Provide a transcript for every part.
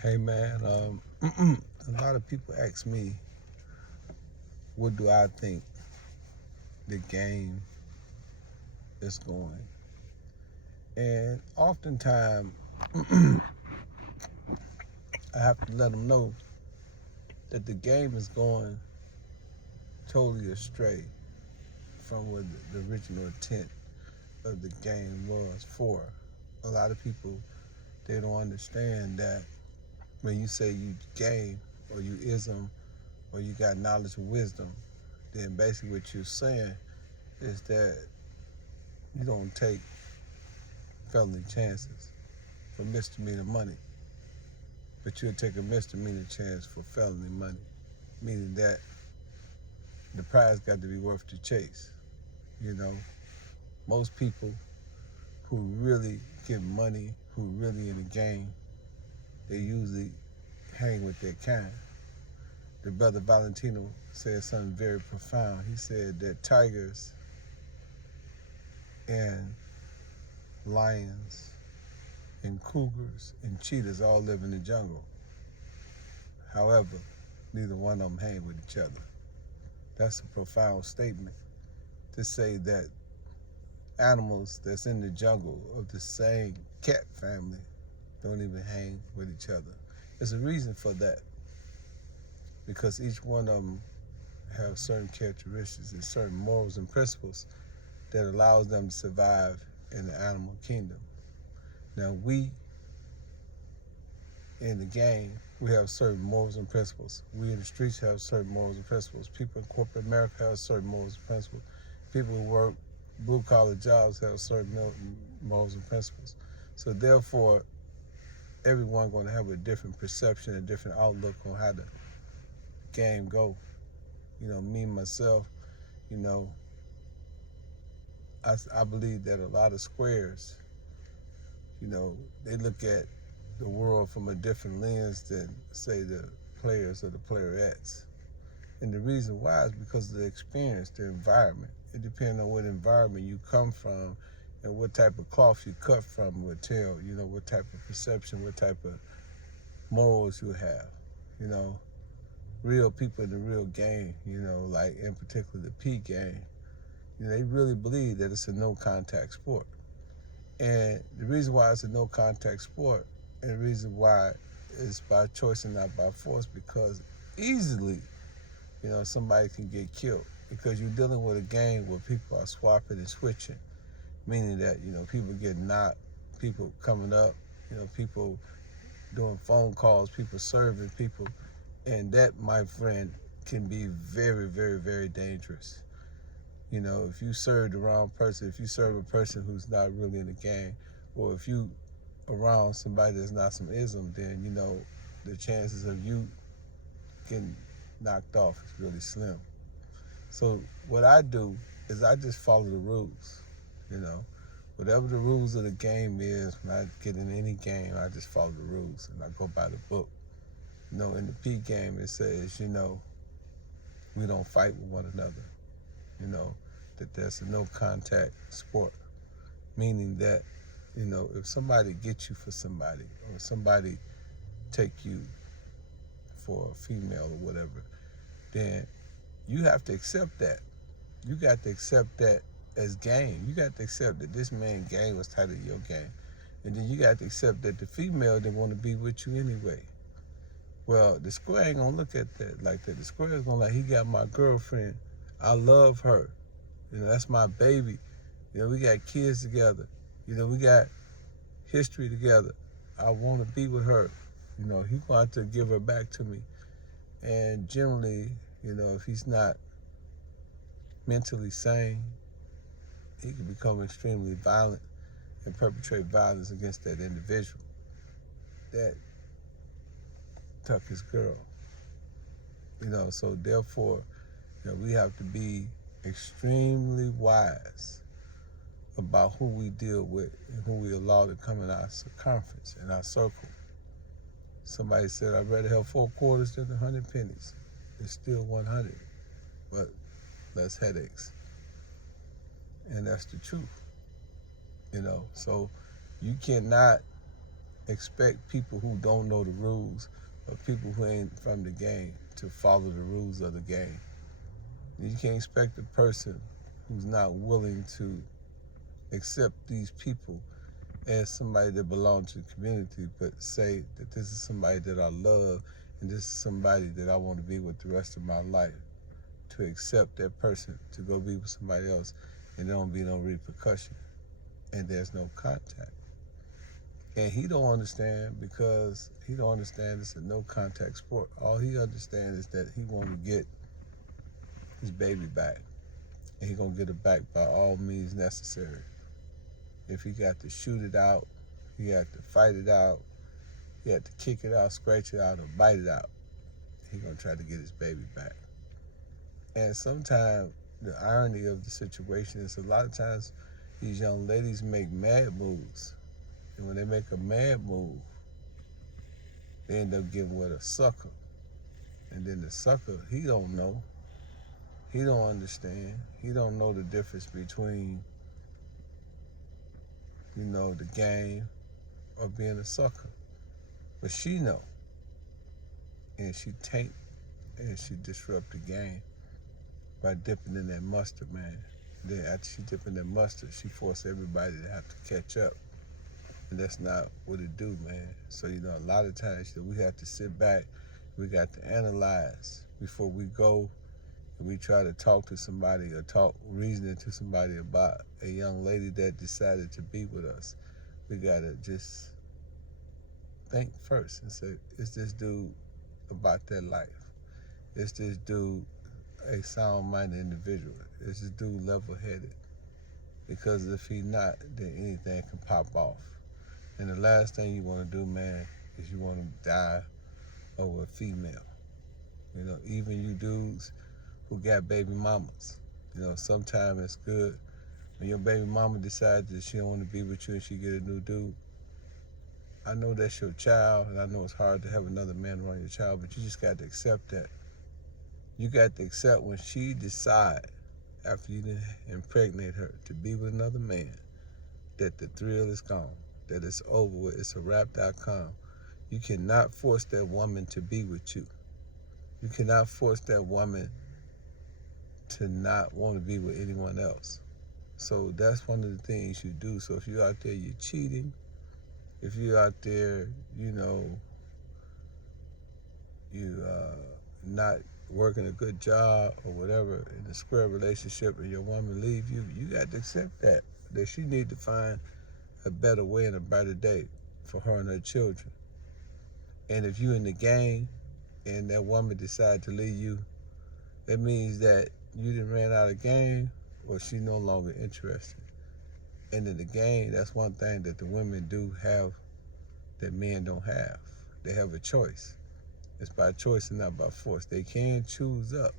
Hey man, a lot of people ask me, what do I think the game is going? And oftentimes, I have to let them know that the game is going totally astray from what the original intent of the game was for. A lot of people, they don't understand that when you say you game or you ism or you got knowledge and wisdom, then basically what you're saying is that you don't take felony chances for misdemeanor money, but you'll take a misdemeanor chance for felony money, meaning that the prize got to be worth the chase. You know, most people who really get money, who really in the game, they usually hang with their kind. The brother Valentino said something very profound. He said that tigers and lions and cougars and cheetahs all live in the jungle. However, neither one of them hang with each other. That's a profound statement to say that animals that's in the jungle of the same cat family don't even hang with each other. There's a reason for that, because each one of them have certain characteristics and certain morals and principles that allows them to survive in the animal kingdom. Now we in the game, we have certain morals and principles. We in the streets have certain morals and principles. People in corporate America have certain morals and principles. People who work blue collar jobs have certain morals and principles. So therefore, everyone going to have a different perception, a different outlook on how the game go. You know, me myself, you know, I believe that a lot of squares, you know, they look at the world from a different lens than, say, the players or the playerettes. And the reason why is because of the experience, the environment. It depends on what environment you come from and what type of cloth you cut from will tell, you know, what type of perception, what type of morals you have. You know, real people in the real game, you know, like in particular the P game, you know, they really believe that it's a no contact sport. And the reason why it's a no contact sport, and the reason why it's by choice and not by force, because easily, you know, somebody can get killed, because you're dealing with a game where people are swapping and switching, meaning that, you know, people get knocked, people coming up, you know, people doing phone calls, people serving people, and that, my friend, can be very, very, very dangerous. You know, if you serve the wrong person, if you serve a person who's not really in the game, or if you around somebody that's not some ism, then, you know, the chances of you getting knocked off is really slim. So what I do is I just follow the rules, you know. Whatever the rules of the game is, when I get in any game, I just follow the rules and I go by the book. You know, in the P game, it says, you know, we don't fight with one another. You know, that there's a no contact sport, meaning that, you know, if somebody gets you for somebody, or somebody take you for a female or whatever, then you have to accept that. You got to accept that as game. You got to accept that this man's game was tied to your game. And then you got to accept that the female didn't want to be with you anyway. Well, the square ain't gonna look at that like that. The square is gonna like, he got my girlfriend. I love her. You know, that's my baby. You know, we got kids together. You know, we got history together. I want to be with her. You know, he wanted to give her back to me. And generally, you know, if he's not mentally sane, he can become extremely violent and perpetrate violence against that individual that took his girl. You know, so therefore, you know, we have to be extremely wise about who we deal with and who we allow to come in our circumference, in our circle. Somebody said, I'd rather have 4 quarters than 100 pennies. It's still 100, but less headaches. And that's the truth, you know. So you cannot expect people who don't know the rules or people who ain't from the game to follow the rules of the game. You can't expect a person who's not willing to accept these people as somebody that belongs to the community, but say that this is somebody that I love and this is somebody that I want to be with the rest of my life, to accept that person to go be with somebody else and there don't be no repercussion and there's no contact. And he don't understand because he don't understand it's a no contact sport. All he understands is that he want to get his baby back, and he gonna get it back by all means necessary. If he got to shoot it out, he had to fight it out, he had to kick it out, scratch it out, or bite it out, he gonna try to get his baby back. And sometimes the irony of the situation is a lot of times these young ladies make mad moves. And when they make a mad move, they end up getting with a sucker. And then the sucker, he don't know. He don't understand. He don't know the difference between, the game or being a sucker. But she know. And she taint and she disrupt the game by dipping in that mustard, man. Then after she dip in that mustard, she force everybody to have to catch up. And that's not what it do, man. So, a lot of times we have to sit back, we got to analyze before we go and we try to talk to somebody or talk reasoning to somebody about a young lady that decided to be with us. We gotta just think first and say, is this dude about that life? Is this dude a sound-minded individual? Is this dude level-headed? Because if he not, then anything can pop off. And the last thing you want to do, man, is you want to die over a female. Even you dudes who got baby mamas. Sometimes it's good when your baby mama decides that she don't want to be with you and she get a new dude. I know that's your child, and I know it's hard to have another man around your child, but you just got to accept that. You got to accept when she decide, after you impregnate her, to be with another man, that the thrill is gone, that it's over with, it's a wrap.com. You cannot force that woman to be with you. You cannot force that woman to not want to be with anyone else. So that's one of the things you do. So if you're out there, you're cheating. If you're out there, you not working a good job or whatever in a square relationship and your woman leave you, you got to accept that she need to find a better way and a brighter day for her and her children. And if you in the game and that woman decide to leave you, that means that you done ran out of game or she no longer interested. And in the game, that's one thing that the women do have that men don't have. They have a choice. It's by choice and not by force. They can choose up.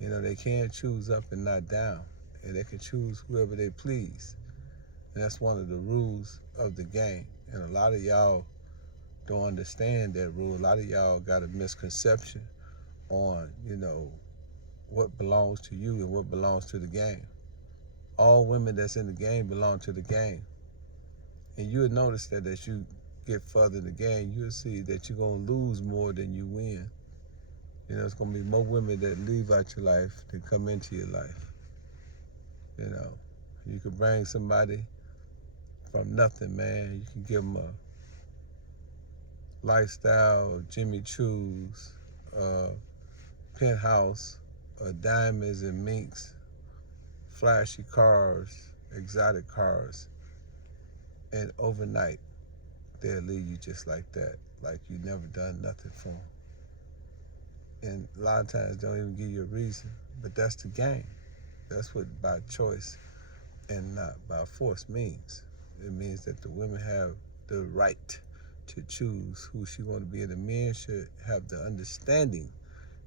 They can choose up and not down. And they can choose whoever they please. And that's one of the rules of the game. And a lot of y'all don't understand that rule. A lot of y'all got a misconception on, what belongs to you and what belongs to the game. All women that's in the game belong to the game. And you'll notice that as you get further in the game, you'll see that you're going to lose more than you win. It's going to be more women that leave out your life than come into your life. You can bring somebody from nothing, man. You can give them a lifestyle, Jimmy Choo's, penthouse, diamonds and minks, flashy cars, exotic cars, and overnight they'll leave you just like that, like you never done nothing for them. And a lot of times they don't even give you a reason, but that's the game. That's what by choice and not by force means. It means that the women have the right to choose who she want to be, and the men should have the understanding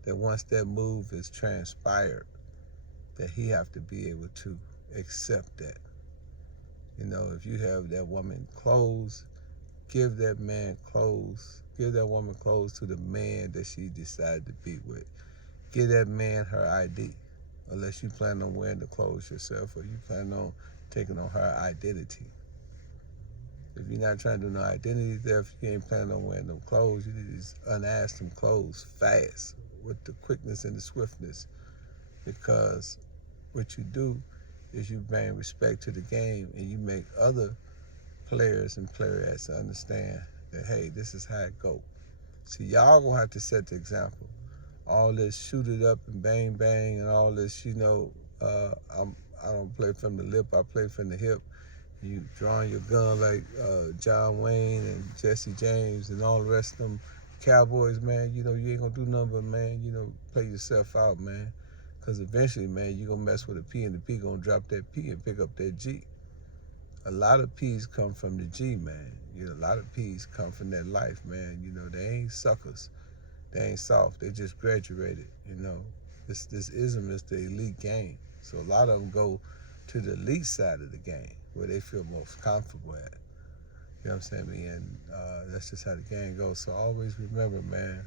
that once that move is transpired, that he have to be able to accept that. If you have that woman clothes, give that man clothes. Give that woman clothes to the man that she decided to be with. Give that man her ID, unless you plan on wearing the clothes yourself or you plan on taking on her identity. If you're not trying to do no identity theft, you ain't planning on wearing them clothes, you need to just unask them clothes fast with the quickness and the swiftness. Because what you do is you bring respect to the game and you make other players and playerettes understand that, hey, this is how it go. See, y'all gonna have to set the example. All this shoot it up and bang bang and all this, you know, I don't play from the lip, I play from the hip. You drawing your gun like John Wayne and Jesse James and all the rest of them cowboys, man, you know, you ain't gonna do nothing but, man, you know, play yourself out, man. Because eventually, man, you gonna mess with a P and the P gonna drop that P and pick up that G. A lot of P's come from the G, man. You know, a lot of P's come from that life, man. You know, they ain't suckers. They ain't soft. They just graduated, you know. This ism is the elite game. So a lot of them go to the elite side of the game where they feel most comfortable at. You know what I'm saying? And that's just how the game goes. So always remember, man,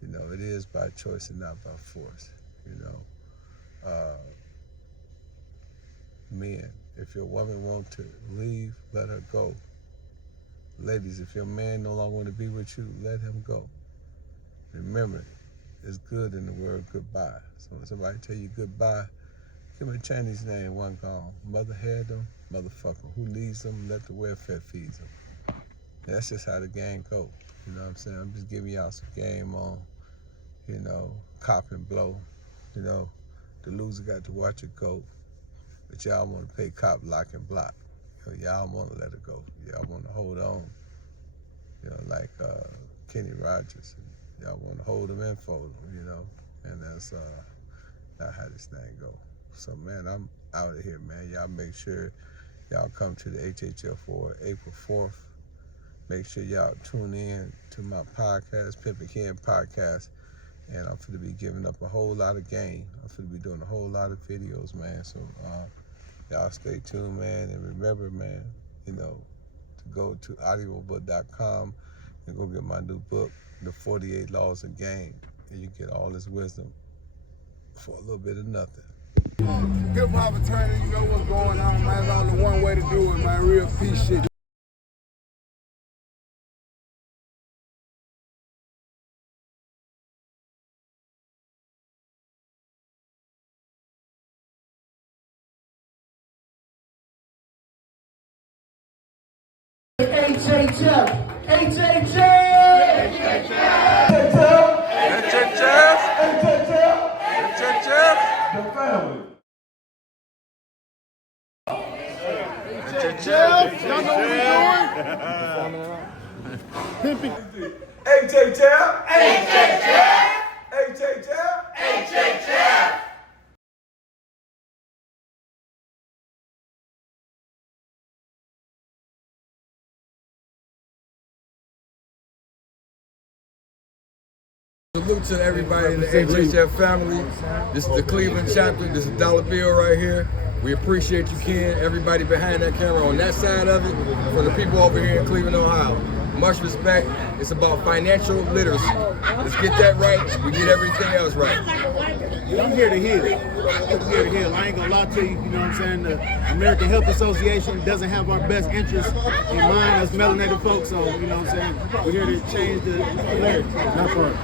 you know, it is by choice and not by force, you know. Men, if your woman wants to leave, let her go. Ladies, if your man no longer want to be with you, let him go. Remember, it's good in the word goodbye. So when somebody tell you goodbye, give them a Chinese name, one gone. Mother had them, motherfucker. Who leads them, let the welfare feed them. That's just how the game go. You know what I'm saying? I'm just giving y'all some game on, you know, cop and blow. You know, the loser got to watch it go. But y'all want to play cop, lock, and block. You know, y'all want to let it go. Y'all want to hold on. You know, like Kenny Rogers. Y'all want to hold them and fold them, you know. And that's not how this thing go. So, man, I'm out of here, man. Y'all make sure y'all come to the HHF for April 4th. Make sure y'all tune in to my podcast, Pimpin podcast. And I'm going to be giving up a whole lot of game. I'm going to be doing a whole lot of videos, man. So y'all stay tuned, man. And remember, man, you know, to go to audiobook.com and go get my new book, The 48 Laws of Game. And you get all this wisdom for a little bit of nothing. Hip hop attorney, you know what's going on, man. There's only one way to do it, man. Real peace shit. HHF! HHF! The family. Y'all know what we're doing? Pimpin. HHF! HHF! Salute to everybody in the HHF family. This is the Cleveland chapter. This is Dollar Bill right here. We appreciate you, Ken. Everybody behind that camera on that side of it. For the people over here in Cleveland, Ohio. Much respect. It's about financial literacy. Let's get that right. We get everything else right. I'm here to heal. I'm here to heal. I ain't gonna lie to you, you know what I'm saying? The American Health Association doesn't have our best interests in mind as melanated folks, so, you know what I'm saying? We're here to change the narrative. That's right.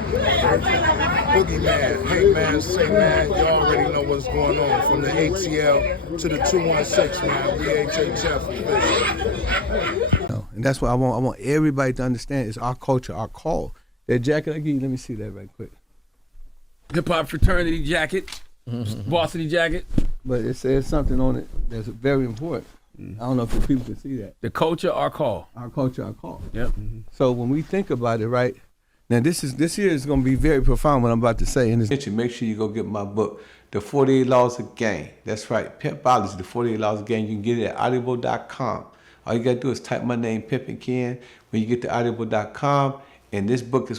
Boogeyman, hey man, say man, you already know what's going on. From the ATL to the 216, man, we HHF. And that's what I want everybody to understand. It's our culture, our call. That jacket I give you, let me see that right quick. Hip hop fraternity jacket, varsity jacket. But it says something on it that's very important. I don't know if the people can see that. The culture, our call. Our culture, our call. Yep. So when we think about it, right? Now this here is going to be very profound. What I'm about to say. And make sure you go get my book, The 48 Laws of Game. That's right, Pimpology, The 48 Laws of Game. You can get it at audible.com. All you got to do is type my name, Pimpin Ken. When you get to audible.com, and this book is